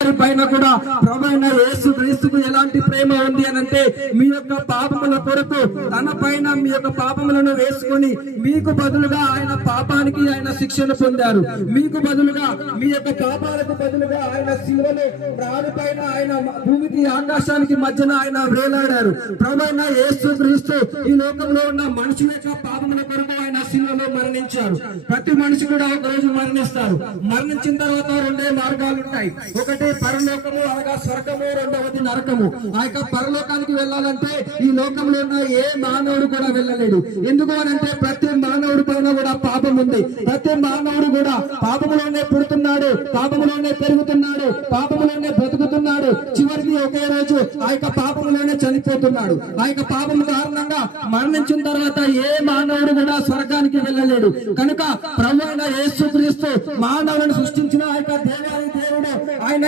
పైన కూడా ప్రభువైన యేసు క్రీస్తుకు ఎలాంటి ప్రేమ ఉంది అనంటే మీ యొక్క పాపముల కొరకు తన పైన మీ యొక్క పాపములను వేసుకొని మీకు బదులుగా ఆయన పాపానికి ఆయన శిక్షను పొందారు. మీకు బదులుగా మీ యొక్క పాపాలకు బదులుగా ఆయన శిలువలో రాడు పైన ఆయన భూమికి ఆకాశానికి మధ్యన ఆయన వేలాడారు. ప్రభువైన యేసు క్రీస్తు ఈ లోకంలో ఉన్న మనిషి యొక్క పాపముల కొరకు ఆయన శిలువలో మరణించారు. ప్రతి మనిషి కూడా ఒక రోజు మరణిస్తారు. మరణించిన తర్వాత రెండే మార్గాలు ఉంటాయి. ఒకటి పరలోకము అనగా స్వర్గము, రెండవది నరకము. ఆ యొక్క పరలోకానికి వెళ్ళాలంటే ఈ లోకంలో ఉన్న ఏ మానవుడు కూడా వెళ్ళలేడు. ఎందుకు అనంటే ప్రతి మానవుడి పైన కూడా పాపం ఉంది. ప్రతి మానవుడు కూడా పాపములోనే పుడుతున్నాడు, పాపములోనే పెరుగుతున్నాడు, పాపములోనే బ్రతుకుతున్నాడు. చివరికి ఒకే రోజు ఆ యొక్క పాపములోనే చనిపోతున్నాడు. ఆ యొక్క పాపము కారణంగా మరణించిన తర్వాత ఏ మానవుడు కూడా స్వర్గానికి వెళ్ళలేడు. కనుక ప్రభువైన యేసు క్రీస్తు మానవులను సృష్టించిన ఆ యొక్క దేవాది దేవుడు ఆయన